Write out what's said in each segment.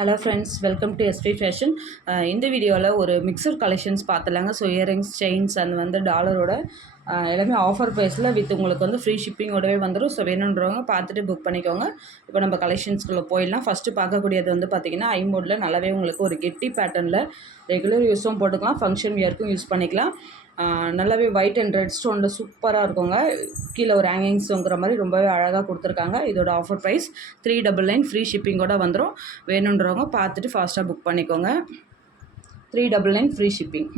Hello friends, welcome to SP fashion. இந்த வீடியோவில் ஒரு மிக்சர் கலெக்ஷன்ஸ் பார்த்துலாங்க. ஸோ இயரிங்ஸ், செயின்ஸ் அண்ட் வந்து டாலரோட எல்லாமே ஆஃபர் ப்ரைஸில் வித் உங்களுக்கு வந்து ஃப்ரீ ஷிப்பிங்கோடவே வந்துடும். ஸோ வேணுன்றவங்க பார்த்துட்டு புக் பண்ணிக்கோங்க. இப்போ நம்ம கலெக்ஷன்ஸ்குள்ளே போயிடலாம். ஃபஸ்ட்டு பார்க்கக்கூடியது வந்து பார்த்திங்கன்னா ஐமோடில் நல்லாவே உங்களுக்கு ஒரு கெட்டி பேட்டர்னில் ரெகுலர் யூஸும் போட்டுக்கலாம், ஃபங்க்ஷன் வியர்க்கும் யூஸ் பண்ணிக்கலாம். நல்லாவே ஒயிட் அண்ட் ரெட் ஸ்டோனில் சூப்பராக இருக்குங்க. கீழே ஒரு ஹேங்கிங்ஸுங்கிற மாதிரி ரொம்பவே அழகாக கொடுத்துருக்காங்க. இதோட ஆஃபர் ப்ரைஸ் 399 ஃப்ரீ ஷிப்பிங்கோட வந்துடும். வேணுன்றவங்க பார்த்துட்டு ஃபாஸ்ட்டாக புக் பண்ணிக்கோங்க. 399 ஃப்ரீ ஷிப்பிங்.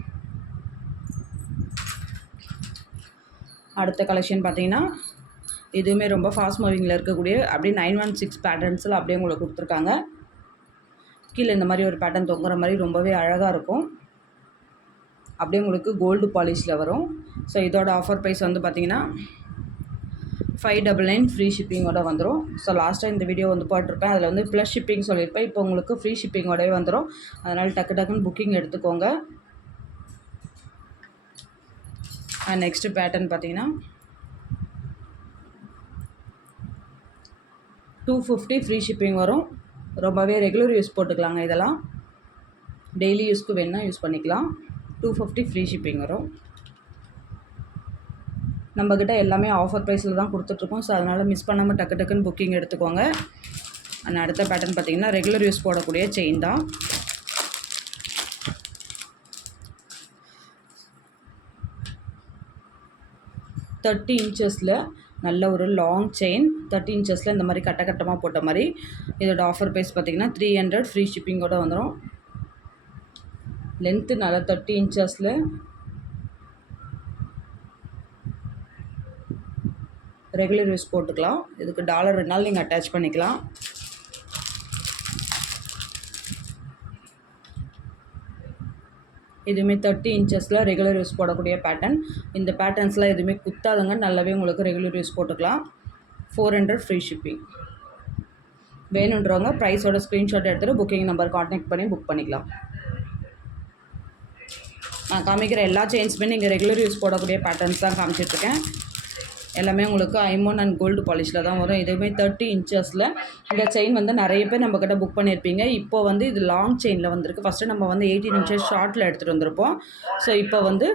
அடுத்த கலெக்ஷன் பார்த்தீங்கன்னா இதுவுமே ரொம்ப ஃபாஸ்ட் மூவிங்கில் இருக்கக்கூடிய அப்படியே 916 பேட்டர்ன்ஸில் அப்படியே உங்களுக்கு கொடுத்துருக்காங்க. கீழே இந்த மாதிரி ஒரு பேட்டர்ன் தொங்குற மாதிரி ரொம்பவே அழகாக இருக்கும். அப்படியே உங்களுக்கு கோல்டு பாலிஷில் வரும். ஸோ இதோட ஆஃபர் ப்ரைஸ் வந்து பார்த்திங்கன்னா 599 ஃப்ரீ ஷிப்பிங்கோட வந்துடும். ஸோ லாஸ்ட்டாக இந்த வீடியோ வந்து போட்டிருப்பேன், அதில் வந்து ப்ளஸ் ஷிப்பிங் சொல்லியிருப்பேன். இப்போ உங்களுக்கு ஃப்ரீ ஷிப்பிங்கோடவே வந்துடும். அதனால் டக்குன்னு புக்கிங் எடுத்துக்கோங்க. நெக்ஸ்ட்டு பேட்டர்ன் பார்த்தீங்கன்னா 250 ஃப்ரீ ஷிப்பிங் வரும். ரொம்பவே ரெகுலர் யூஸ் போட்டுக்கலாங்க. இதெல்லாம் டெய்லி யூஸ்க்கு வேணுன்னா யூஸ் பண்ணிக்கலாம். 250 ஃப்ரீ ஷிப்பிங் வரும். நம்மக்கிட்ட எல்லாமே ஆஃபர் ப்ரைஸில் தான் கொடுத்துட்ருக்கோம். ஸோ அதனால் மிஸ் பண்ணாமல் டக்குன்னு புக்கிங் எடுத்துக்கோங்க. அடுத்த பேட்டர்ன் பார்த்திங்கன்னா ரெகுலர் யூஸ் போடக்கூடிய செயின் தான். தேர்ட்டி இன்ச்சஸில் நல்ல ஒரு லாங் செயின், 30 இன்ச்சஸில் இந்த மாதிரி கட்டமாக போட்ட மாதிரி. இதோட ஆஃபர் ப்ரைஸ் பார்த்திங்கன்னா 300 ஃப்ரீ ஷிப்பிங்கோடு வந்துடும். லென்த்து நல்லா 30 இன்ச்சஸில் ரெகுலர் யூஸ் போட்டுக்கலாம். இதுக்கு டாலர் வேணாலும் நீங்கள் அட்டாச் பண்ணிக்கலாம். இதுவுமே 30 இன்ச்சஸில் ரெகுலர் யூஸ் போடக்கூடிய பேட்டர்ன். இந்த பேட்டர்ன்ஸ்லாம் எதுவுமே குத்தாதுங்க, நல்லாவே உங்களுக்கு ரெகுலர் யூஸ் போட்டுக்கலாம். 400 ஃப்ரீ ஷிப்பிங். வேணுன்றவங்க ப்ரைஸோட ஸ்க்ரீன்ஷாட் எடுத்துகிட்டு புக்கிங் நம்பர் கான்டாக்ட் பண்ணி புக் பண்ணிக்கலாம். நான் காமிக்கிற எல்லா செயின்ஸுமே நீங்கள் ரெகுலர் யூஸ் போடக்கூடிய பேட்டர்ன்ஸ் தான் காமிச்சிட்ருக்கேன். எல்லாமே உங்களுக்கு ஐமோன் அண்ட் கோல்டு பாலிஷில் தான் வரும். இதுவுமே 30 இன்ச்சஸில். இந்த செயின் வந்து நிறைய பேர் நம்மக்கிட்ட புக் பண்ணியிருப்பீங்க. இப்போ வந்து இது லாங் செயினில் வந்திருக்கு. ஃபஸ்ட்டு நம்ம வந்து 18 இன்ச்சஸ் ஷார்ட்டில் எடுத்துகிட்டு வந்திருப்போம். ஸோ இப்போ வந்து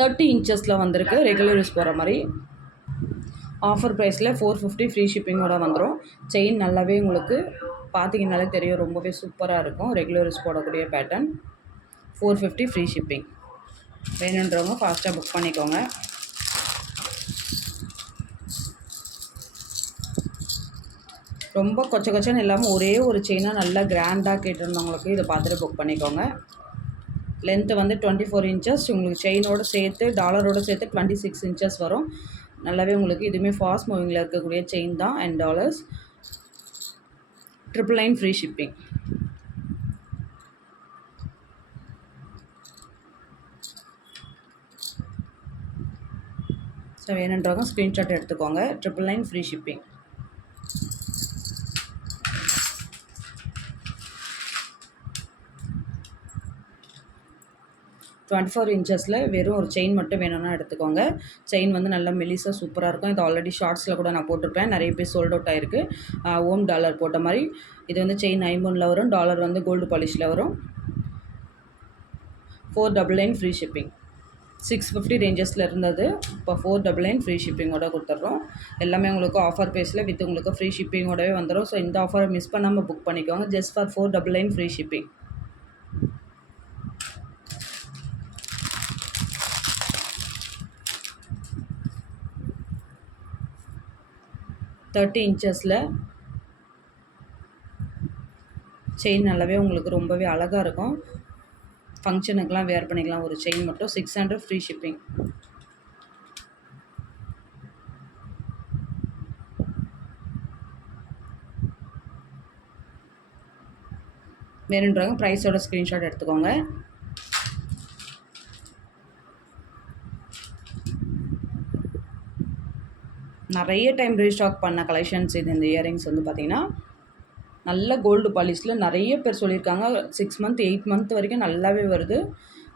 30 இன்ச்சஸில் வந்திருக்கு, ரெகுலர் யூஸ் போகிற மாதிரி. ஆஃபர் ப்ரைஸில் 450 ஃப்ரீ ஷிப்பிங்கோட வந்துடும். செயின் நல்லாவே உங்களுக்கு பார்த்தீங்கன்னாலே தெரியும், ரொம்பவே சூப்பராக இருக்கும். ரெகுலர் யூஸ் போடக்கூடிய பேட்டர்ன். 450 free shipping. வேணுன்றவங்க ஃபாஸ்ட்டாக புக் பண்ணிக்கோங்க. ரொம்ப கொச்சன்னு இல்லாமல் ஒரே ஒரு செயினாக நல்லா கிராண்டாக கேட்டிருந்தவங்களுக்கு இதை பார்த்துட்டு புக் பண்ணிக்கோங்க. லென்த்து வந்து 24 இன்ச்சஸ். உங்களுக்கு செயினோடு சேர்த்து டாலரோடு சேர்த்து 26 இன்ச்சஸ் வரும். நல்லாவே உங்களுக்கு இதுவுமே ஃபாஸ்ட் மூவிங்கில் இருக்கக்கூடிய செயின் தான் and dollars. 999 free shipping. So வேணுன்றவங்க ஸ்க்ரீன்ஷாட் எடுத்துக்கோங்க. 999 ஃப்ரீ ஷிப்பிங். டுவெண்ட்டி 24 இன்ச்சஸில் வெறும் ஒரு செயின் மட்டும் வேணும்னா எடுத்துக்கோங்க. செயின் வந்து நல்லா மெலிசாக சூப்பராக இருக்கும். இது ஆல்ரெடி ஷார்ட்ஸில் கூட நான் போட்டிருப்பேன், நிறைய பேர் சோல்ட் அவுட் ஆகிருக்கு. ஓம் டாலர் போட்ட மாதிரி. இது வந்து செயின் ஐமோனில் வரும், டாலர் வந்து கோல்டு பாலிஷில் வரும். 499 ஃப்ரீ ஷிப்பிங். 650 ரேஞ்சஸில் இருந்தது, இப்போ 499 ஃப்ரீ ஷிப்பிங்கோட கொடுத்துட்றோம். எல்லாமே உங்களுக்கு ஆஃபர் ப்ரைஸில் வித் உங்களுக்கு ஃப்ரீ ஷிப்பிங்கோடவே வந்துடும். ஸோ இந்த ஆஃபரை மிஸ் பண்ணாமல் புக் பண்ணிக்கோங்க. Just for 499 free shipping. Thirty இன்ச்சஸில் செயின் நல்லாவே உங்களுக்கு ரொம்பவே அழகாக இருக்கும். ஃபங்க்ஷனுக்கெலாம் வேர் பண்ணிக்கலாம். ஒரு செயின் மட்டும் 600 ஃப்ரீ ஷிப்பிங். வேணுன்றவங்க ப்ரைஸோட ஸ்க்ரீன்ஷாட் எடுத்துக்கோங்க. நிறைய டைம் ரீஸ்டாக் பண்ண கலெக்ஷன்ஸ் இது. இந்த இயரிங்ஸ் வந்து பார்த்திங்கன்னா நல்ல கோல்டு பாலிஷில் நிறைய பேர் சொல்லியிருக்காங்க. 6 மந்த் 8 மந்த் வரைக்கும் நல்லாவே வருது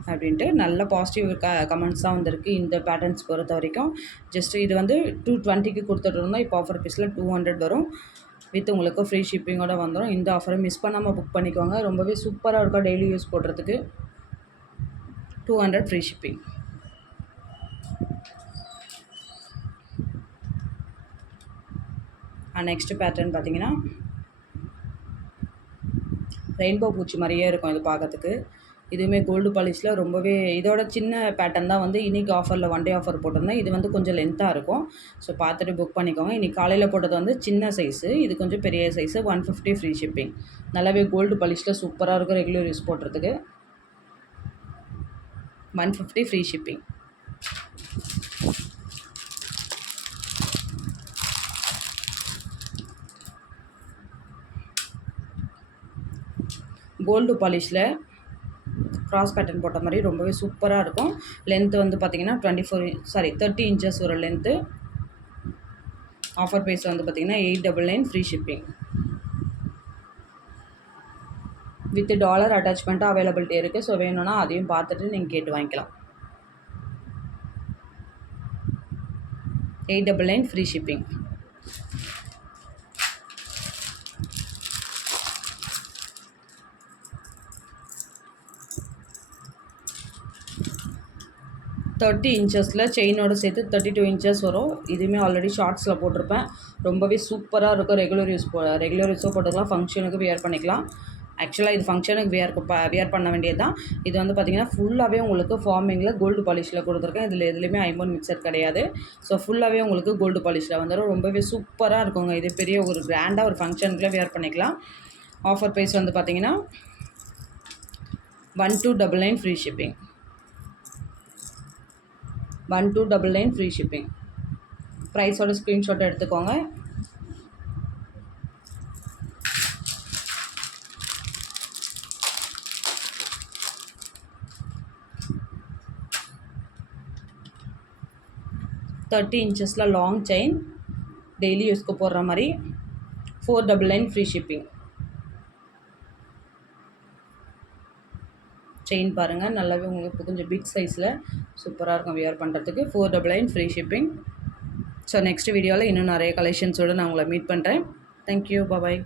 அப்படின்ட்டு நல்ல பாசிட்டிவ் கமெண்ட்ஸ் தான் வந்திருக்கு இந்த பேட்டர்ன்ஸ் பொறுத்த வரைக்கும். ஜஸ்ட்டு இது வந்து 220க்கு கொடுத்துட்டு இருந்தோம். இப்போ ஆஃபர் பீஸில் 200 வரும். வித் உங்களுக்கு ஃப்ரீ ஷிப்பிங்கோடு வந்துடும். இந்த ஆஃபரை மிஸ் பண்ணாமல் புக் பண்ணிக்கோங்க. ரொம்பவே சூப்பராக இருக்கும் டெய்லி யூஸ் போடுறதுக்கு. 200 ஃப்ரீ ஷிப்பிங். நெக்ஸ்ட் பேட்டர்ன் பார்த்தீங்கன்னா ரெயின்போ பூச்சி மாதிரியே இருக்கும் இது பார்க்கறதுக்கு. இதுவுமே கோல்டு பாலிஷில் ரொம்பவே இதோட சின்ன பேட்டர்ன் தான் வந்து இன்றைக்கி ஆஃபரில் 1 டே ஆஃபர் போட்டிருந்தேன். இது வந்து கொஞ்சம் லென்த்தாக இருக்கும். ஸோ பார்த்துட்டு புக் பண்ணிக்கோங்க. இன்றைக்கி காலையில் போட்டது வந்து சின்ன சைஸு, இது கொஞ்சம் பெரிய சைஸு. 150 free shipping. நல்லாவே கோல்டு பாலிஷில் சூப்பராக இருக்கும் ரெகுலர் யூஸ் போடுறதுக்கு. 150 ஃப்ரீ ஷிப்பிங். கோல்டு பாலிஷில் கிராஸ் பேட்டர்ன் போட்ட மாதிரி ரொம்பவே சூப்பராக இருக்கும். லென்த்து வந்து பார்த்திங்கன்னா 30 இன்ச்சஸ் ஒரு லென்த்து. ஆஃபர் ப்ரைஸ் வந்து பார்த்திங்கன்னா 899 ஃப்ரீ ஷிப்பிங். வித் டாலர் அட்டாச்மெண்ட்டாக அவைலபிலிட்டி இருக்குது. ஸோ வேணும்னா அதையும் பார்த்துட்டு நீங்கள் கேட்டு வாங்கிக்கலாம். 899 ஃப்ரீ ஷிப்பிங். இன்ச்சஸில் செயினோடு சேர்த்து 32 இன்ச்சஸ் வரும். இதுவுமே ஆல்ரெடி ஷார்ட்ஸில் போட்டிருப்பேன். ரொம்பவே சூப்பராக இருக்கும். ரெகுலர் யூஸோ போட்டுக்கலாம். ஃபங்க்ஷனுக்கு வியர் பண்ணிக்கலாம். ஆக்சுவலாக இது ஃபங்க்ஷனுக்கு வியர் பண்ண வேண்டியது தான். இது வந்து பார்த்திங்கன்னா ஃபுல்லாகவே உங்களுக்கு ஃபார்மிங்கில் கோல்டு பாலிஷில் கொடுத்துருக்கேன். இதில் எதுலேயுமே ஐமோன் மிக்சர் கிடையாது. ஸோ ஃபுல்லாகவே உங்களுக்கு கோல்டு பாலிஷில் வந்துடும். ரொம்பவே சூப்பராக இருக்குங்க. இது பெரிய ஒரு கிராண்டாக ஒரு ஃபங்க்ஷனுக்குள்ளே வியர் பண்ணிக்கலாம். ஆஃபர் ப்ரைஸ் வந்து பார்த்திங்கன்னா 1299 ஃப்ரீ ஷிப்பிங். 1299 free shipping. ப்ரைஸோட ஸ்க்ரீன்ஷாட் எடுத்துக்கோங்க. இன்ச்சஸில் லாங் செயின் டெய்லி யூஸ்க்கு போடுற மாதிரி 499 ஃப்ரீ ஷிப்பிங். செயின் பாருங்கள், நல்லாவே உங்களுக்கு கொஞ்சம் பிக் சைஸில் சூப்பராக இருக்கும் வியர் பண்ணுறதுக்கு. 499 ஃப்ரீ ஷிப்பிங். ஸோ நெக்ஸ்ட் வீடியோவில் இன்னும் நிறைய கலெக்ஷன்ஸோடு நான் உங்களை மீட் பண்ணுறேன். தேங்க்யூ, பாய்.